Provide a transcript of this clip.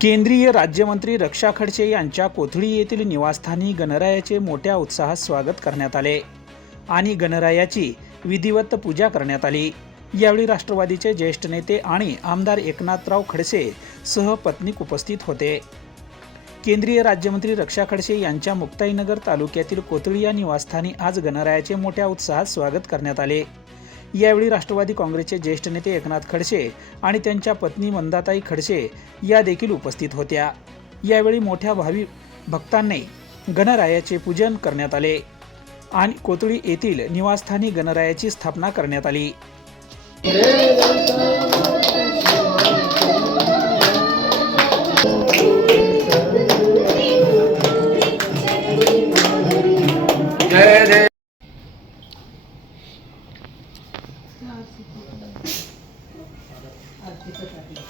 केंद्रीय राज्यमंत्री रक्षा खडसे यांच्या कोथळी येथील निवासस्थानी गणरायाचे मोठ्या उत्साहात स्वागत करण्यात आले आणि गणरायाची विधिवत पूजा करण्यात आली यावेळी राष्ट्रवादीचे ज्येष्ठ नेते आणि आमदार एकनाथराव खडसे पत्नीक उपस्थित होते केंद्रीय राज्यमंत्री रक्षा खडसे यांच्या मुक्ताईनगर तालुक्यातील कोथळी या निवासस्थानी आज गणरायाचे मोठ्या उत्साहात स्वागत करण्यात आले यावेळी राष्ट्रवादी काँग्रेसचे ज्येष्ठ नेते एकनाथ खडसे आणि त्यांच्या पत्नी मंदाताई खडसे या देखील उपस्थित होत्या यावेळी मोठ्या भावी भक्तांनी गणरायाचे पूजन करण्यात आले आणि कोतळी येथील निवासस्थानी गणरायाची स्थापना करण्यात आली Thank ah, you.